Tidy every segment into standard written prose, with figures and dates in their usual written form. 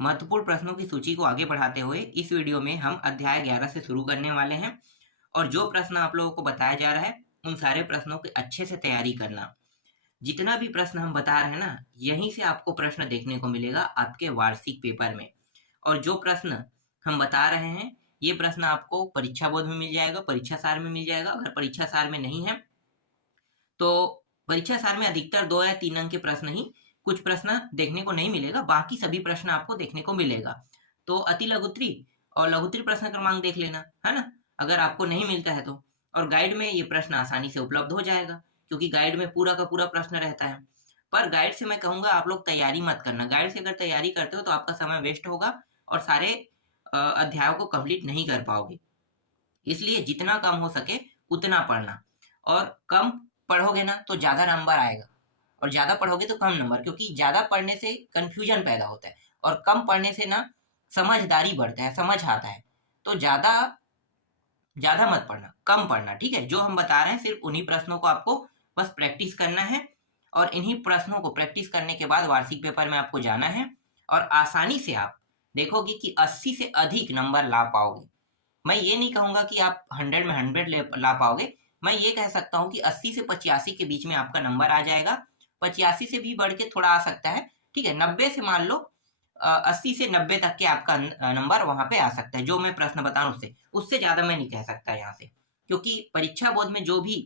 महत्वपूर्ण प्रश्नों की सूची को आगे बढ़ाते हुए इस वीडियो में हम अध्याय 11 से शुरू करने वाले हैं और जो प्रश्न आप लोगों को बताया जा रहा है उन सारे प्रश्नों की अच्छे से तैयारी करना। जितना भी प्रश्न हम बता रहे हैं ना, यहीं से आपको प्रश्न देखने को मिलेगा आपके वार्षिक पेपर में। और जो प्रश्न हम बता रहे हैं ये प्रश्न आपको परीक्षा बोर्ड में मिल जाएगा, परीक्षा सार में मिल जाएगा। अगर परीक्षा सार में नहीं है तो परीक्षा सार में अधिकतर 2 या 3 अंक के प्रश्न ही, कुछ प्रश्न देखने को नहीं मिलेगा, बाकी सभी प्रश्न आपको देखने को मिलेगा। तो अति लघुत्री और लघुत्री प्रश्न क्रमांक देख लेना, है ना, अगर आपको नहीं मिलता है तो। और गाइड में ये प्रश्न आसानी से उपलब्ध हो जाएगा क्योंकि गाइड में पूरा का पूरा प्रश्न रहता है। पर गाइड से मैं कहूंगा आप लोग तैयारी मत करना। गाइड से अगर तैयारी करते हो तो आपका समय वेस्ट होगा और सारे अध्यायों को कंप्लीट नहीं कर पाओगे। इसलिए जितना कम हो सके उतना पढ़ना, और कम पढ़ोगे ना तो ज्यादा नंबर आएगा, और ज्यादा पढ़ोगे तो कम नंबर, क्योंकि ज्यादा पढ़ने से कंफ्यूजन पैदा होता है और कम पढ़ने से ना समझदारी बढ़ता है, समझ आता है। तो ज्यादा ज्यादा मत पढ़ना, कम पढ़ना, ठीक है। जो हम बता रहे हैं सिर्फ उन्हीं प्रश्नों को आपको बस प्रैक्टिस करना है, और इन्हीं प्रश्नों को प्रैक्टिस करने के बाद वार्षिक पेपर में आपको जाना है और आसानी से आप देखोगे कि 80 से अधिक नंबर ला पाओगे। मैं ये नहीं कहूंगा कि आप 100 में 100 ला पाओगे, मैं ये कह सकता हूँ कि 80 से 85 के बीच में आपका नंबर आ जाएगा। 85 से भी बढ़ के थोड़ा आ सकता है, ठीक है। 90 से मान लो 80 से 90 तक के आपका नंबर वहां पे आ सकता है। जो मैं प्रश्न बता रहा हूँ उससे उससे ज्यादा मैं नहीं कह सकता यहाँ से, क्योंकि परीक्षा बोर्ड में जो भी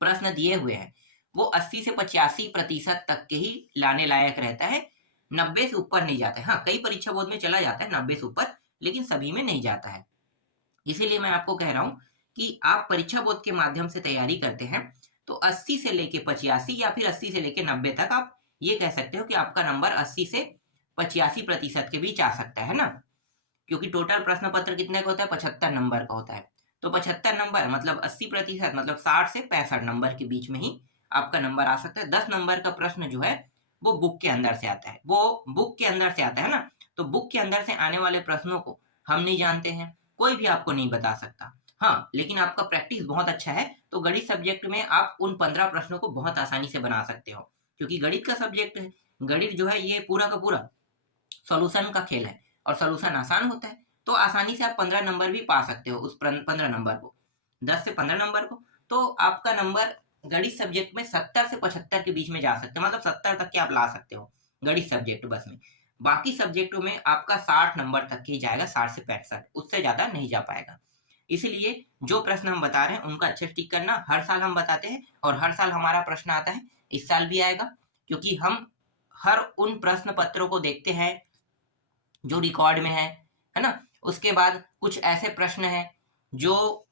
प्रश्न दिए हुए हैं वो 80 से 85% तक के ही लाने लायक रहता है, 90 से ऊपर नहीं जाता है। हाँ, कई परीक्षा बोर्ड में चला जाता है 90 से ऊपर, लेकिन सभी में नहीं जाता है। इसीलिए मैं आपको कह रहा हूँ कि आप परीक्षा बोर्ड के माध्यम से तैयारी करते हैं तो 80 से लेके 85 या फिर 80 से लेके 90 तक आप ये कह सकते हो कि आपका नंबर 80 से 85% के बीच आ सकता है ना, क्योंकि टोटल प्रश्न पत्र कितने का होता है, 75 नंबर का होता है। तो 75 नंबर मतलब 80% मतलब 60 से 65 नंबर के बीच में ही आपका नंबर आ सकता है। 10 नंबर का प्रश्न जो है वो बुक के अंदर से आता है, वो बुक के अंदर से आता है ना। तो बुक के अंदर से आने वाले प्रश्नों को हम नहीं जानते हैं, कोई भी आपको नहीं बता सकता। हाँ, लेकिन आपका प्रैक्टिस बहुत अच्छा है तो गणित सब्जेक्ट में आप उन 15 प्रश्नों को बहुत आसानी से बना सकते हो, क्योंकि गणित का सब्जेक्ट है। गणित जो है ये पूरा का पूरा सॉल्यूशन का खेल है और सॉल्यूशन आसान होता है, तो आसानी से आप 15 नंबर भी पा सकते हो। उस 15 नंबर को, 10 से 15 नंबर को, तो आपका नंबर गणित सब्जेक्ट में 70 से 75 के बीच में जा सकते हो, मतलब 70 तक के आप ला सकते हो गणित सब्जेक्ट बस में। बाकी सब्जेक्टों में आपका 60 नंबर तक ही जाएगा, 60 से 65, उससे ज्यादा नहीं जा पाएगा। इसलिए जो प्रश्न हम बता रहे हैं उनका अच्छे से टिक करना। हर साल हम बताते हैं और हर साल हमारा प्रश्न आता है, इस साल भी आएगा, क्योंकि हम हर उन प्रश्न पत्रों को देखते हैं जो रिकॉर्ड में है ना। उसके बाद कुछ ऐसे प्रश्न हैं जो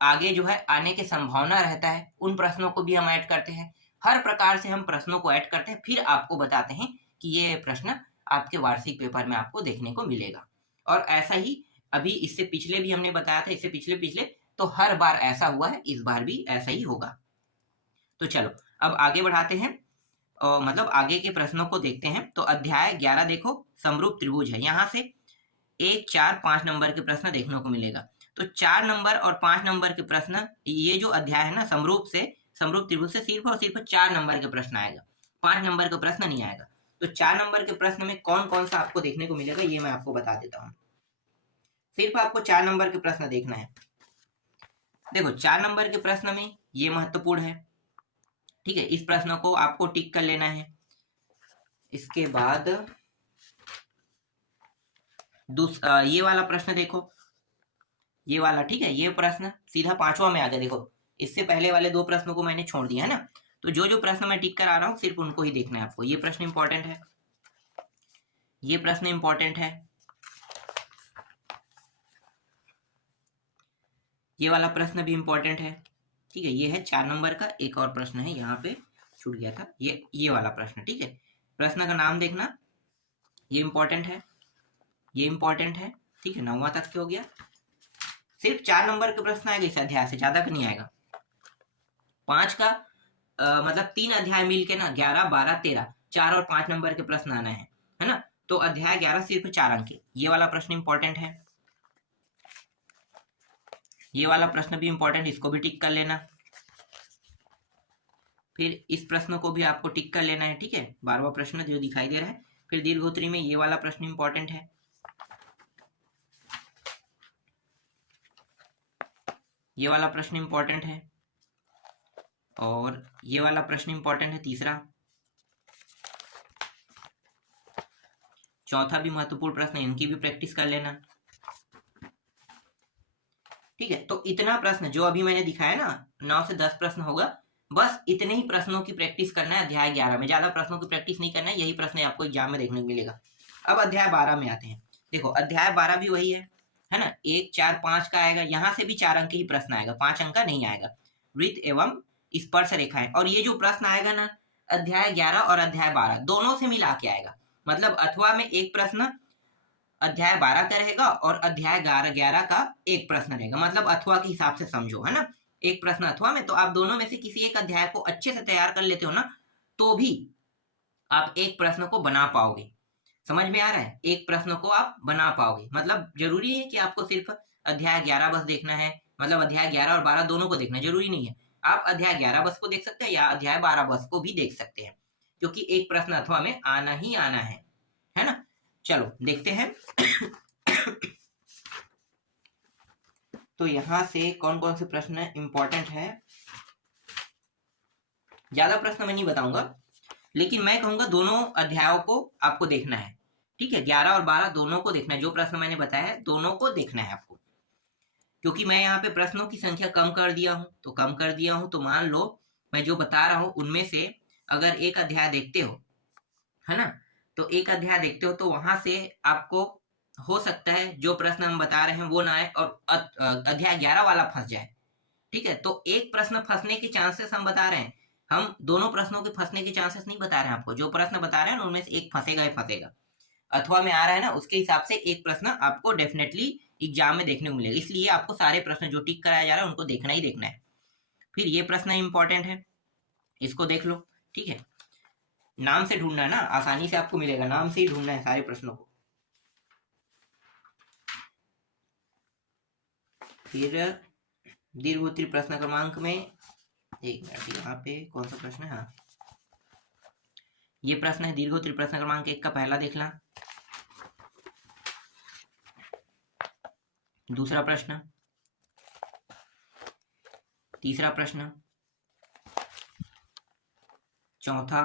आगे जो है आने की संभावना रहता है, उन प्रश्नों को भी हम ऐड करते हैं। हर प्रकार से हम प्रश्नों को ऐड करते हैं, फिर आपको बताते हैं कि ये प्रश्न आपके वार्षिक पेपर में आपको देखने को मिलेगा। और ऐसा ही अभी इससे पिछले भी हमने बताया था, इससे पिछले पिछले, तो हर बार ऐसा हुआ है, इस बार भी ऐसा ही होगा। तो चलो अब आगे बढ़ाते हैं और मतलब आगे के प्रश्नों को देखते हैं। तो अध्याय 11 देखो, समरूप त्रिभुज है। यहाँ से 1, 4, 5 नंबर के प्रश्न देखने को मिलेगा। तो 4 नंबर और 5 नंबर के प्रश्न, ये जो अध्याय है ना समरूप त्रिभुज से सिर्फ और सिर्फ 4 नंबर के प्रश्न आएगा, 5 नंबर का प्रश्न नहीं आएगा। तो 4 नंबर के प्रश्न में कौन कौन सा आपको देखने को मिलेगा ये मैं आपको बता देता हूँ। सिर्फ आपको 4 नंबर के प्रश्न देखना है। देखो 4 नंबर के प्रश्न में ये महत्वपूर्ण है, ठीक है। इस प्रश्न को आपको टिक कर लेना है। इसके बाद ये वाला प्रश्न देखो, ये वाला, ठीक है। ये प्रश्न सीधा 5वां में आ गया। देखो इससे पहले वाले 2 प्रश्नों को मैंने छोड़ दिया है ना, तो जो जो प्रश्न मैं टिक कर आ रहा हूँ सिर्फ उनको ही देखना है आपको। ये प्रश्न इंपॉर्टेंट है, ये प्रश्न इंपॉर्टेंट है, ये वाला प्रश्न भी इंपॉर्टेंट है, ठीक है। ये है 4 नंबर का। एक और प्रश्न है यहाँ पे छूट गया था, ये वाला प्रश्न, ठीक है। प्रश्न का नाम देखना, ये इंपॉर्टेंट है, ये इंपॉर्टेंट है, ठीक है। 9वां तक के हो गया। सिर्फ 4 नंबर के प्रश्न आएगा इस अध्याय से, ज्यादा का नहीं आएगा। 5 का मतलब 3 अध्याय मिल के ना 11, 12, 13, 4 और 5 नंबर के प्रश्न आना है ना। तो अध्याय 11 सिर्फ 4 अंक के। ये वाला प्रश्न इंपॉर्टेंट है, ये वाला प्रश्न भी इंपॉर्टेंट, इसको भी टिक कर लेना। फिर इस प्रश्न को भी आपको टिक कर लेना है, ठीक है। 12वां प्रश्न जो दिखाई दे रहा है, फिर दीर्घोत्तरी में ये वाला प्रश्न इंपॉर्टेंट है, ये वाला प्रश्न इंपॉर्टेंट है, और ये वाला प्रश्न इंपॉर्टेंट है तीसरा। चौथा भी महत्वपूर्ण प्रश्न है, इनकी भी प्रैक्टिस कर लेना। ठीक है, तो इतना प्रश्न जो अभी मैंने दिखाया ना, 9 से 10 प्रश्न होगा, बस इतने ही प्रश्नों की प्रैक्टिस करना है अध्याय 11 में। ज्यादा प्रश्नों की प्रैक्टिस नहीं करना है, यही प्रश्न आपको एग्जाम में देखने को मिलेगा। अब अध्याय 12 में आते हैं। देखो अध्याय 12 भी वही है ना, 1, 4, 5 का आएगा, यहाँ से भी 4 अंक ही प्रश्न आएगा, 5 अंक का नहीं आएगा। वृत्त एवं स्पर्श रेखाएं, और ये जो प्रश्न आएगा ना अध्याय 11 और अध्याय 12 दोनों से मिला के आएगा। मतलब अथवा में एक प्रश्न अध्याय 12 का रहेगा और अध्याय 11 का एक प्रश्न रहेगा, मतलब अथवा के हिसाब से समझो, है ना। एक प्रश्न अथवा में, तो आप दोनों में से किसी एक अध्याय को अच्छे से तैयार कर लेते हो ना, तो भी आप एक प्रश्न को बना पाओगे। समझ में आ रहा है, एक प्रश्न को आप बना पाओगे। मतलब जरूरी है कि आपको सिर्फ अध्याय 11 बस देखना है, मतलब अध्याय 11 और 12 दोनों को देखना जरूरी नहीं है। आप अध्याय 11 बस को देख सकते हैं या अध्याय 12 बस को भी देख सकते हैं, क्योंकि एक प्रश्न अथवा में आना ही आना है ना। चलो देखते हैं। तो यहां से कौन कौन से प्रश्न इंपॉर्टेंट है, ज्यादा प्रश्न मैं नहीं बताऊंगा, लेकिन मैं कहूंगा दोनों अध्यायों को आपको देखना है। ठीक है, 11 और 12 दोनों को देखना है, जो प्रश्न मैंने बताया है दोनों को देखना है आपको। क्योंकि मैं यहाँ पे प्रश्नों की संख्या कम कर दिया हूं, तो मान लो मैं जो बता रहा हूं उनमें से अगर एक अध्याय देखते हो, है ना, तो एक अध्याय देखते हो तो वहां से आपको हो सकता है जो प्रश्न हम बता रहे हैं वो ना आए और अध्याय 11 वाला फंस जाए। ठीक है, तो एक प्रश्न फंसने के चांसेस हम बता रहे हैं, हम दोनों प्रश्नों के फंसने के चांसेस नहीं बता रहे हैं आपको। जो प्रश्न बता रहे हैं उनमें से एक फंसेगा ही फंसेगा। अथवा में आ रहा है ना, उसके हिसाब से एक प्रश्न आपको डेफिनेटली एग्जाम में देखने को मिलेगा, इसलिए आपको सारे प्रश्न जो टिक कराया जा रहा है उनको देखना ही देखना है। फिर ये प्रश्न इंपॉर्टेंट है, इसको देख लो। ठीक है, नाम से ढूंढना है ना, आसानी से आपको मिलेगा, नाम से ही ढूंढना है सारे प्रश्नों को। फिर दीर्घोत्तरी प्रश्न क्रमांक में, एक मिनट, यहाँ पे कौन सा प्रश्न है, हाँ ये प्रश्न है दीर्घोत्तरी प्रश्न क्रमांक 1 का पहला देखना। दूसरा प्रश्न, तीसरा प्रश्न, चौथा,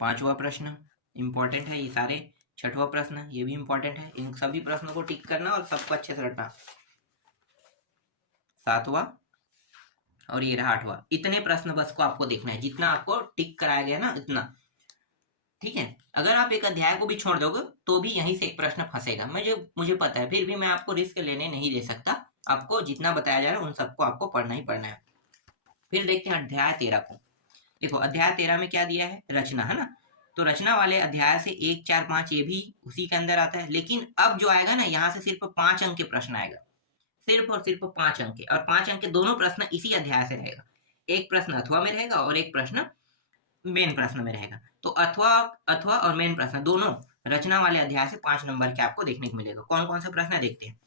पांचवा प्रश्न इंपॉर्टेंट है ये सारे, छठवां प्रश्न ये भी इंपॉर्टेंट है, इन सभी प्रश्नों को टिक करना और सबको अच्छे से रटना। सातवां और ये रहा 8वां। इतने प्रश्न बस को आपको देखना है, जितना आपको टिक कराया गया ना इतना। ठीक है, अगर आप एक अध्याय को भी छोड़ दोगे तो भी यहीं से एक प्रश्न फंसेगा, मुझे पता है, फिर भी मैं आपको रिस्क लेने नहीं दे सकता। आपको जितना बताया जा रहा है उन सबको आपको पढ़ना ही पढ़ना है। फिर देखते हैं अध्याय 13 को। देखो अध्याय 13 में क्या दिया है, रचना, है ना। तो रचना वाले अध्याय से 1, 4, 5 ये भी उसी के अंदर आता है, लेकिन अब जो आएगा ना यहाँ से सिर्फ 5 अंक के प्रश्न आएगा, सिर्फ और सिर्फ 5 अंक के, और 5 अंक के दोनों प्रश्न इसी अध्याय से रहेगा। एक प्रश्न अथवा में रहेगा और एक प्रश्न मेन प्रश्न में रहेगा। तो अथवा और मेन प्रश्न दोनों रचना वाले अध्याय से 5 नंबर के आपको देखने को मिलेगा। कौन कौन सा प्रश्न है देखते हैं।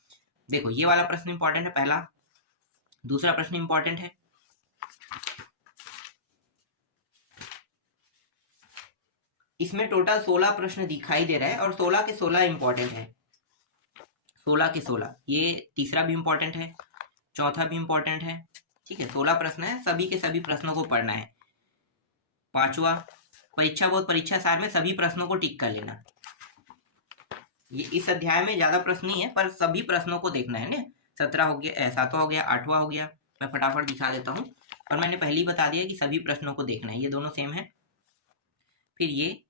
देखो ये वाला प्रश्न इंपॉर्टेंट है पहला, दूसरा प्रश्न इंपॉर्टेंट है, इसमें टोटल 16 प्रश्न दिखाई दे रहा है और 16 के 16 इंपॉर्टेंट है, 16 के 16। ये तीसरा भी इंपॉर्टेंट है, चौथा भी इंपॉर्टेंट है। ठीक है, 16 प्रश्न है, सभी के सभी प्रश्नों को पढ़ना है। पांचवा, परीक्षा बोध परीक्षा सार में सभी प्रश्नों को टिक कर लेना। ये इस अध्याय में ज्यादा प्रश्न नहीं है पर सभी प्रश्नों को देखना है ना। 17 हो गया, 7वां हो गया, 8वां हो गया, मैं फटाफट दिखा देता हूँ। और मैंने पहले ही बता दिया कि सभी प्रश्नों को देखना है, ये दोनों सेम है। फिर ये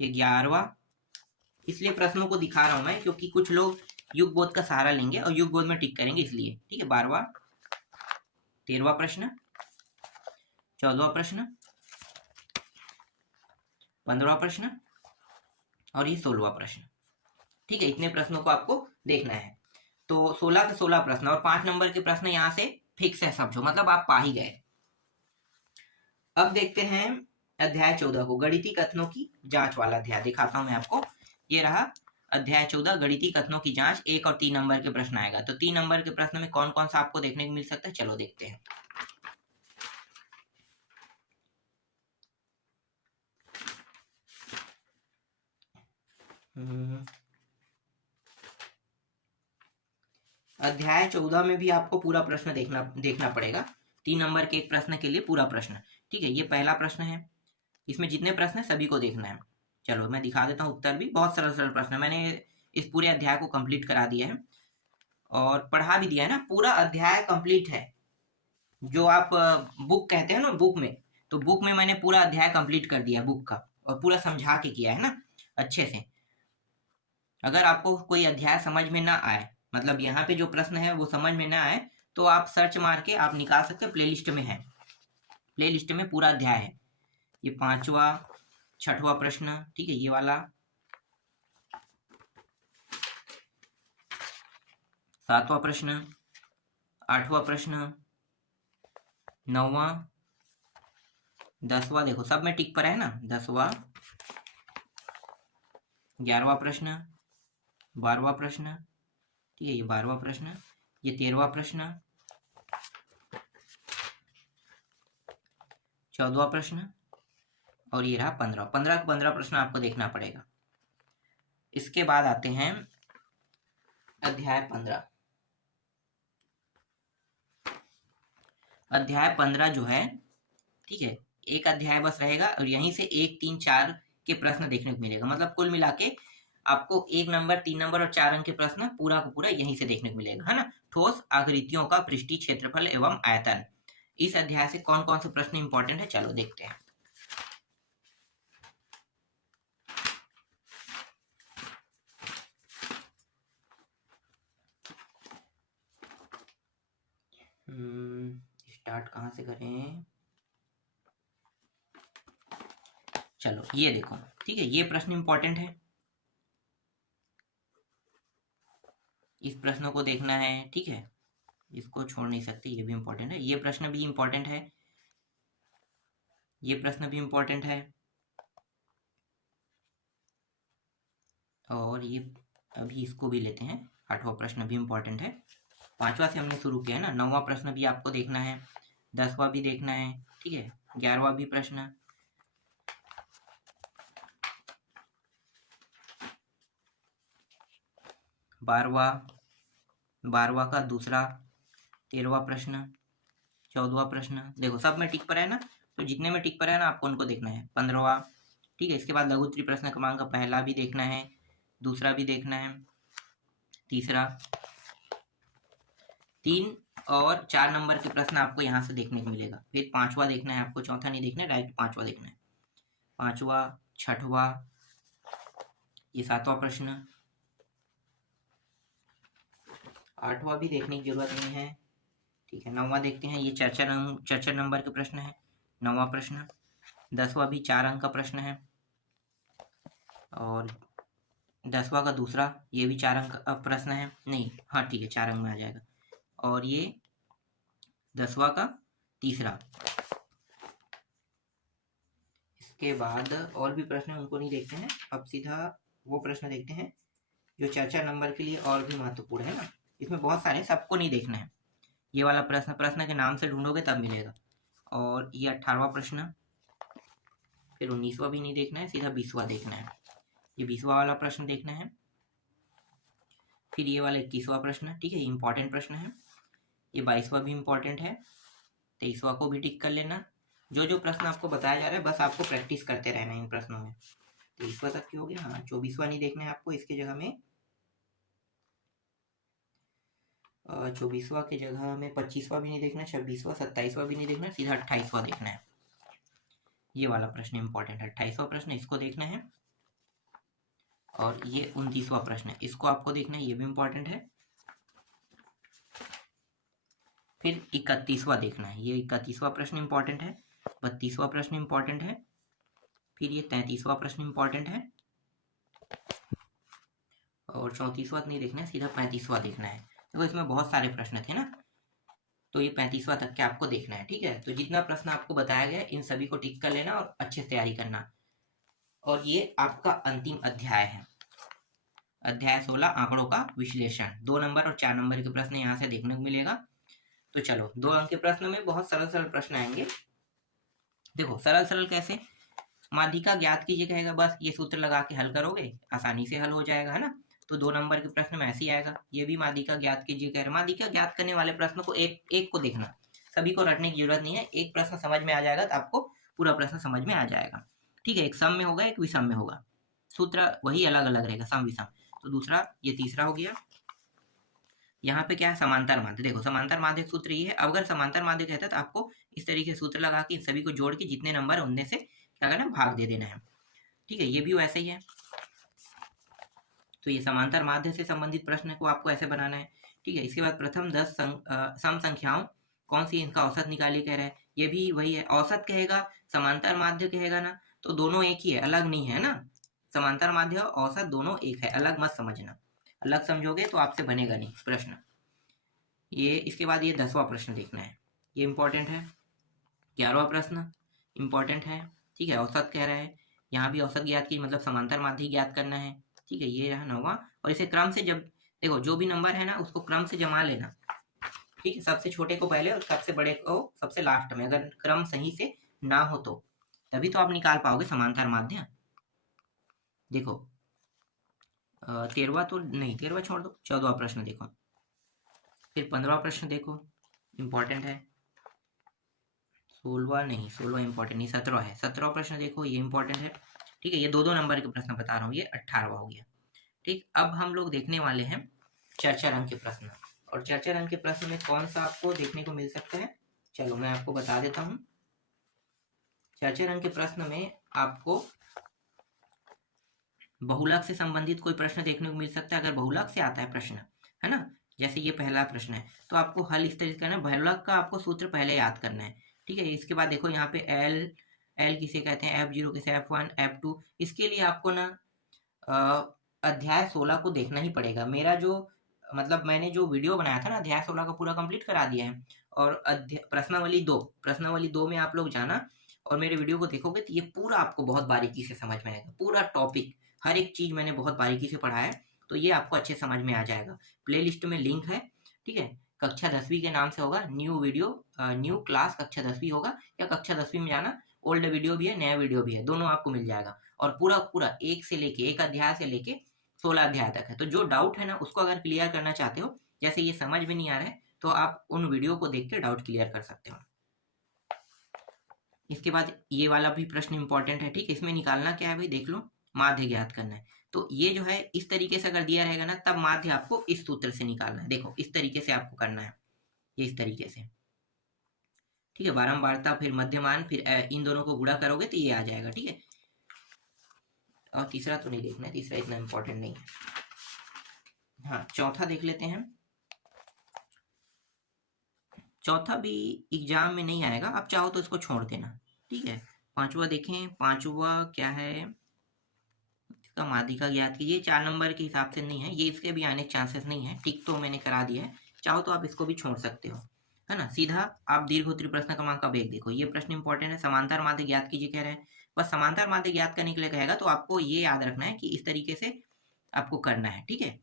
11वां, इसलिए प्रश्नों को दिखा रहा हूं मैं क्योंकि कुछ लोग युग बोध का सहारा लेंगे और युग बोध में टिक करेंगे इसलिए। ठीक है, 12वां, 13वां प्रश्न, 14वां प्रश्न, 15वां प्रश्न और ये 16वां प्रश्न। ठीक है, इतने प्रश्नों को आपको देखना है। तो 16 के 16 प्रश्न और 5 नंबर के प्रश्न यहाँ से फिक्स है समझो, मतलब आप पा ही गए। अब देखते हैं अध्याय 14 को, गणितीय कथनों की जांच वाला अध्याय दिखाता हूं मैं आपको। ये रहा अध्याय 14, गणितीय कथनों की जांच। 1 और 3 नंबर के प्रश्न आएगा। तो 3 नंबर के प्रश्न में कौन कौन सा आपको देखने को मिल सकता है, चलो देखते हैं। अध्याय 14 में भी आपको पूरा प्रश्न देखना पड़ेगा। 3 नंबर के एक प्रश्न के लिए पूरा प्रश्न। ठीक है, ये पहला प्रश्न है। इसमें जितने प्रश्न है सभी को देखना है। चलो मैं दिखा देता हूँ उत्तर भी। बहुत सरल सरल प्रश्न है। मैंने इस पूरे अध्याय को कंप्लीट करा दिया है और पढ़ा भी दिया है ना। पूरा अध्याय कंप्लीट है। जो आप बुक कहते हैं ना, बुक में, तो बुक में मैंने पूरा अध्याय कंप्लीट कर दिया बुक का, और पूरा समझा के किया है ना अच्छे से। अगर आपको कोई अध्याय समझ में ना आए, मतलब यहाँ पे जो प्रश्न है वो समझ में ना आए, तो आप सर्च मार के आप निकाल सकते हैं। प्लेलिस्ट में है, प्लेलिस्ट में पूरा अध्याय है। ये 5वां 6वां प्रश्न, ठीक है, ये वाला 7वां प्रश्न, 8वां प्रश्न, 9वां, 10वां, देखो सब में टिक पर है ना, 10वां, 11वां प्रश्न, 12वां प्रश्न, ठीक है, ये 12वां प्रश्न, ये 13वां प्रश्न, 14वां प्रश्न, और ये रहा 15 प्रश्न आपको देखना पड़ेगा। इसके बाद आते हैं अध्याय 15। अध्याय 15 जो है, ठीक है, एक अध्याय बस रहेगा और यहीं से 1, 3, 4 के प्रश्न देखने को मिलेगा। मतलब कुल मिला के आपको 1 नंबर, 3 नंबर और 4 अंक के प्रश्न पूरा का पूरा यहीं से देखने को मिलेगा, है ना। ठोस आकृतियों का पृष्ठीय क्षेत्रफल एवं आयतन। इस अध्याय से कौन कौन से प्रश्न इंपॉर्टेंट है, चलो देखते हैं। स्टार्ट कहाँ से करें, चलो ये देखो, ठीक है, ये प्रश्न इंपॉर्टेंट है, इस प्रश्न को देखना है, ठीक है, इसको छोड़ नहीं सकते, ये भी इंपॉर्टेंट है। ये प्रश्न भी इंपॉर्टेंट है, ये प्रश्न भी इंपॉर्टेंट है, और ये अभी इसको भी लेते हैं। 8वां प्रश्न भी इंपॉर्टेंट है। 5वां से हमने शुरू किया है ना। 9वां प्रश्न भी आपको देखना है, 10वां भी देखना है, ठीक है, 11वां भी प्रश्न, 12वां का दूसरा, 13वां प्रश्न, 14वां प्रश्न, देखो सब में टिक पर है ना, तो जितने में टिक पर है ना आपको उनको देखना है। 15वां, ठीक है, इसके बाद लघु उत्तरीय प्रश्न क्रमांक का पहला भी देखना है, दूसरा भी देखना है, तीसरा, 3 और 4 नंबर के प्रश्न आपको यहाँ से देखने को मिलेगा। फिर 5वां देखना है आपको, चौथा नहीं देखना है, डायरेक्ट 5वां देखना है। 5वां, 6वां, ये 7वां प्रश्न, 8वां भी देखने की जरूरत नहीं है, ठीक है। 9वां देखते हैं, ये चर्चा नंबर के प्रश्न है, 9वां प्रश्न। 10वां भी 4 अंक का प्रश्न है, और 10वां का दूसरा, ये भी 4 अंक का प्रश्न है, नहीं, हाँ ठीक है, 4 अंक में आ जाएगा। और ये 10वां का तीसरा। इसके बाद और भी प्रश्न है, उनको नहीं देखते हैं। अब सीधा वो प्रश्न देखते हैं जो चर्चा नंबर के लिए और भी महत्वपूर्ण है ना। इसमें बहुत सारे, सबको नहीं देखना है। ये वाला प्रश्न के नाम से ढूंढोगे तब मिलेगा। और ये 18वां प्रश्न, फिर 19वां भी नहीं देखना है, सीधा 20वां देखना है। ये 20वां वाला प्रश्न देखना है। फिर ये वाला 21वां प्रश्न, ठीक है, इंपॉर्टेंट प्रश्न है। ये 22वां भी इंपॉर्टेंट है। 23वां को भी टिक कर लेना। जो जो प्रश्न आपको बताया जा रहा है बस आपको प्रैक्टिस करते रहना है इन प्रश्नों में। 23वां तक की हो गया। हाँ, 24वां नहीं देखना है आपको, इसके जगह में 24वां की जगह में 25वां भी नहीं देखना है, 26वां, 27वां भी नहीं देखना है, सीधा 28वां देखना है। ये वाला प्रश्न इंपॉर्टेंट है, 28वां प्रश्न, इसको देखना है। और ये 29वां प्रश्न, इसको आपको देखना है, ये भी इंपॉर्टेंट है। फिर 31वां देखना है, ये 31वां प्रश्न इंपॉर्टेंट है। 32वां प्रश्न इंपॉर्टेंट है। फिर ये 33वां प्रश्न इंपॉर्टेंट है। और 34वां नहीं देखना है, सीधा 35वां देखना है। देखो इसमें बहुत सारे प्रश्न थे ना, तो ये 35वां तक के आपको देखना है, ठीक है। तो जितना प्रश्न आपको बताया गया इन सभी को टिक कर लेना और अच्छे से तैयारी करना। और ये आपका अंतिम अध्याय है, अध्याय 16, आंकड़ों का विश्लेषण। 2 नंबर और 4 नंबर के प्रश्न यहाँ से देखने को मिलेगा। तो चलो 2 अंक के प्रश्न में बहुत सरल सरल प्रश्न आएंगे। देखो सरल सरल कैसे, माध्यिका ज्ञात कीजिए कहेगा, बस ये सूत्र लगा के हल करोगे, आसानी से हल हो जाएगा, है ना। तो 2 नंबर के प्रश्न में ऐसे ही आएगा। ये भी माध्यिका ज्ञात कीजिए कह रहे हैं। माध्यिका ज्ञात करने वाले प्रश्न को एक को देखना, सभी को रटने की जरूरत नहीं है। एक प्रश्न समझ में आ जाएगा तो आपको पूरा प्रश्न समझ में आ जाएगा, ठीक है। एक सम में होगा, एक विषम में होगा, सूत्र वही अलग अलग रहेगा, सम विषम। तो दूसरा, ये तीसरा हो गया। यहाँ पे क्या है, समांतर माध्य। देखो समांतर माध्य सूत्र ये है। अब अगर समांतर माध्य कहता है तो आपको इस तरीके से सूत्र लगा के सभी को जोड़ के जितने नंबर है उनमें से क्या करना है, भाग दे देना है, ठीक है। ये भी वैसे ही है। तो ये समांतर माध्य से संबंधित प्रश्न को आपको ऐसे बनाना है, ठीक है। इसके बाद प्रथम 10 सम संख्याओं कौन सी, इनका औसत निकालिए कह रहा है। ये भी वही है, औसत कहेगा, समांतर माध्य कहेगा ना, तो दोनों एक ही है, अलग नहीं है ना। समांतर माध्य और औसत दोनों एक है, अलग मत समझना। अलग समझोगे तो आपसे बनेगा नहीं प्रश्न। ये इसके बाद ये 10वां प्रश्न देखना है, ये इंपॉर्टेंट है। 11वां प्रश्न इंपॉर्टेंट है, ठीक है। औसत कह रहा है, यहाँ भी औसत ज्ञात की मतलब समांतर माध्य ज्ञात करना है, ठीक है। ये रहा 9वां। और इसे क्रम से, जब देखो जो भी नंबर है ना उसको क्रम से जमा लेना, ठीक है। सबसे छोटे को पहले और सबसे बड़े को सबसे लास्ट में, अगर क्रम सही से ना हो तो तभी तो आप निकाल पाओगे समांतर माध्य। देखो 13वां तो नहीं, 13वां छोड़ दो, 14वां प्रश्न देखो, फिर 15वां प्रश्न देखो, इंपॉर्टेंट है। 16वां नहीं, 16वां इंपॉर्टेंट नहीं, 17वां है। 17वां प्रश्न देखो, ये इंपॉर्टेंट है, ठीक है। ये दो नंबर के प्रश्न बता रहा हूँ, ये 18वां हो गया, ठीक। अब हम लोग देखने वाले हैं चर्चा रंग के प्रश्न। और चर्चा रंग के प्रश्न में कौन सा आपको देखने को मिल सकता है, चलो मैं आपको बता देता हूँ। चर्चा रंग के प्रश्न में आपको बहुलक से संबंधित कोई प्रश्न देखने को मिल सकता है। अगर बहुलक से आता है प्रश्न, है ना, जैसे ये पहला प्रश्न है, तो आपको हल इस तरीके से करना है। बहुलक का आपको सूत्र पहले याद करना है, ठीक है। इसके बाद देखो यहाँ पे एल किसे कहते हैं, F0 किसे, F1 F2। इसके लिए आपको ना अध्याय 16 को देखना ही पड़ेगा। मेरा जो मतलब मैंने जो वीडियो बनाया था ना, अध्याय 16 का पूरा कंप्लीट करा दिया है। और प्रश्नावली 2 में आप लोग जाना और मेरे वीडियो को देखोगे तो ये पूरा आपको बहुत बारीकी से समझ में आएगा। पूरा टॉपिक, हर एक चीज मैंने बहुत बारीकी से पढ़ा है, तो ये आपको अच्छे समझ में आ जाएगा। प्लेलिस्ट में लिंक है, ठीक है। कक्षा 10वीं के नाम से होगा, न्यू वीडियो, न्यू क्लास कक्षा 10वीं होगा, या कक्षा 10वीं में जाना, ओल्ड वीडियो भी है, नया वीडियो भी है, दोनों आपको मिल जाएगा। और पूरा पूरा एक अध्याय से लेके 16 अध्याय तक है। तो जो डाउट है ना उसको अगर क्लियर करना चाहते हो, जैसे ये समझ में नहीं आ रहा है, तो आप उन वीडियो को देख के डाउट क्लियर कर सकते हो। इसके बाद ये वाला भी प्रश्न इंपॉर्टेंट है, ठीक है। इसमें निकालना क्या है भाई, देख लो, माध्य ज्ञात करना है। तो ये जो है इस तरीके से अगर दिया रहेगा ना, तब माध्य आपको इस सूत्र से निकालना है। देखो इस तरीके से आपको करना है, ये इस तरीके से, ठीक है। बारंबारता, फिर मध्यमान, फिर इन दोनों को गुणा करोगे तो ये आ जाएगा, ठीक है। और तीसरा तो नहीं देखना है, तीसरा इतना इंपॉर्टेंट नहीं है। हाँ, चौथा देख लेते हैं। चौथा भी एग्जाम में नहीं आएगा, आप चाहो तो इसको छोड़ देना, ठीक है। पांचवा देखें, पांचवा क्या है, इसका माध्यिका ज्ञात कीजिए। 4 नंबर के हिसाब से नहीं है ये, इसके भी आने के चांसेस नहीं है, टिक तो मैंने करा दिया है। चाहो तो आप इसको भी छोड़ सकते हो, है ना। सीधा आप दीर्घोत्तरीय प्रश्न क्रमांक का एक देखो, ये प्रश्न इंपॉर्टेंट है। समांतर माध्य ज्ञात कीजिए कह रहे हैं, बस समांतर माध्य ज्ञात करने के लिए कहेगा तो आपको ये याद रखना है कि इस तरीके से आपको करना है, ठीक है।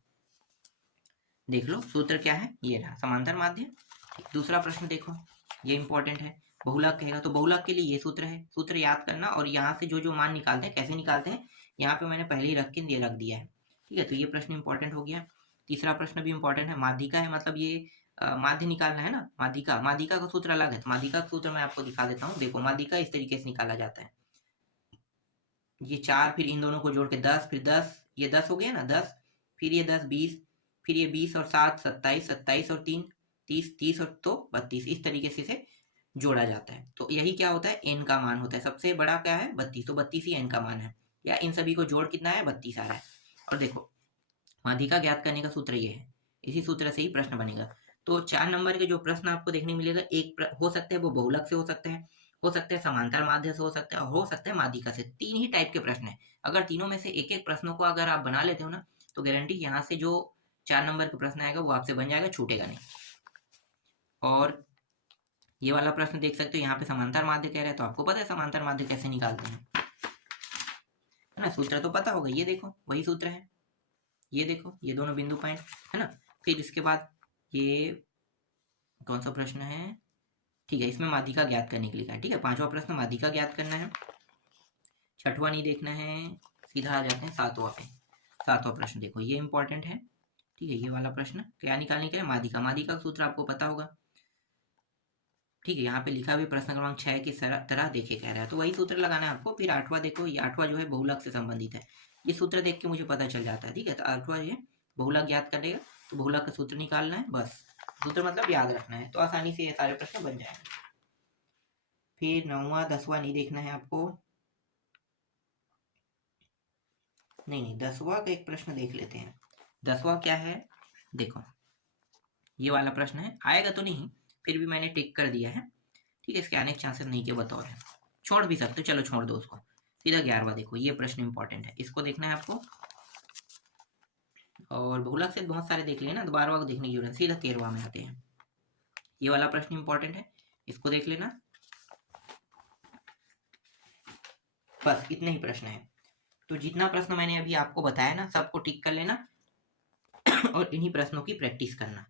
देख लो सूत्र क्या है, ये रहा समांतर माध्य। दूसरा प्रश्न देखो, ये इंपॉर्टेंट है। बहुलक कहेगा तो बहुलक के लिए ये सूत्र है, सूत्र याद करना। और यहाँ से जो जो मान निकालते हैं, कैसे निकालते हैं, यहाँ पे मैंने पहले ही रख दिया है, ठीक है। तो ये प्रश्न इंपॉर्टेंट हो गया। तीसरा प्रश्न भी इंपॉर्टेंट है, माध्यिका है, मतलब ये माध्य निकालना है ना। माध्यिका का सूत्र अलग है, तो माध्यिका का सूत्र मैं आपको दिखा देता हूँ। देखो माध्यिका इस तरीके से निकाला जाता है, ये 4, फिर इन दोनों को जोड़ के 10, फिर 10, ये 10 हो गया ना, 10, फिर ये 10 20, फिर ये 20 और 7 27, 27 और 3 30, 30 और तो 32, इस तरीके से जोड़ा जाता है। तो यही क्या होता है, n का मान होता है। सबसे बड़ा क्या है, 32, तो 32 ही n का मान है, या इन सभी को जोड़ कितना है, 32 आ रहा है। और देखो माध्यिका ज्ञात करने का सूत्र ये है, इसी सूत्र से ही प्रश्न बनेगा। तो 4 नंबर के जो प्रश्न आपको देखने मिलेगा, एक हो सकता है वो बहुलक से हो सकता है समांतर माध्य से हो सकता है, और हो सकता है माध्यिका से। 3 ही टाइप के प्रश्न है। अगर तीनों में से एक एक प्रश्नों को अगर आप बना लेते हो ना, तो गारंटी यहाँ से जो 4 नंबर का प्रश्न आएगा वो आपसे बन जाएगा, छूटेगा नहीं। और ये वाला प्रश्न देख सकते हो, यहाँ पे समांतर माध्य कह रहे हैं, तो आपको पता है समांतर माध्य कैसे निकालते हैं, है ना। सूत्र तो पता होगा, ये देखो वही सूत्र है, ये देखो ये दोनों बिंदु पॉइंट, है ना। फिर इसके बाद ये कौन सा प्रश्न है, ठीक है, इसमें माध्यिका ज्ञात करने के लिए है, ठीक है। 5वां प्रश्न माध्यिका ज्ञात करना है। छठवां नहीं देखना है, सीधा आ जाते हैं सातवां पे। सातवां प्रश्न देखो, ये इंपॉर्टेंट है, ठीक है। ये वाला प्रश्न क्या निकालने के लिए, माध्यिका। माध्यिका का सूत्र आपको पता होगा, ठीक है। यहाँ पे लिखा भी प्रश्न क्रमांक 6 की तरह देखे कह रहा है, तो वही सूत्र लगाना है आपको। फिर आठवां देखो, ये आठवां जो है बहुलक से संबंधित है, ये सूत्र देख के मुझे पता चल जाता है, ठीक है। तो आठवां ये बहुलक ज्ञात करेगा, तो बहुलक का सूत्र निकालना है, बस। सूत्र मतलब याद रखना है, तो आसानी से ये सारे प्रश्न बन जाएंगे। फिर 9वां 10वां नहीं देखना है आपको, नहीं 10वां का एक प्रश्न देख लेते हैं। 10वां क्या है, देखो ये वाला प्रश्न है, आएगा तो नहीं, फिर भी मैंने टिक कर दिया है, ठीक है। इसके आने के चांसेस नहीं के बतौर है, छोड़ भी सकते, चलो छोड़ दो उसको। सीधा 11वां देखो, ये प्रश्न इंपॉर्टेंट है, इसको देखना है आपको। और बहुलक से बहुत सारे देख लिए ना, तो 12वां को देखने की जरूरत है, सीधा 13वां में आते हैं। ये वाला प्रश्न इंपॉर्टेंट है, इसको देख लेना। बस इतने ही प्रश्न है, तो जितना प्रश्न मैंने अभी आपको बताया ना, सबको टिक कर लेना और इन्हीं प्रश्नों की प्रैक्टिस करना।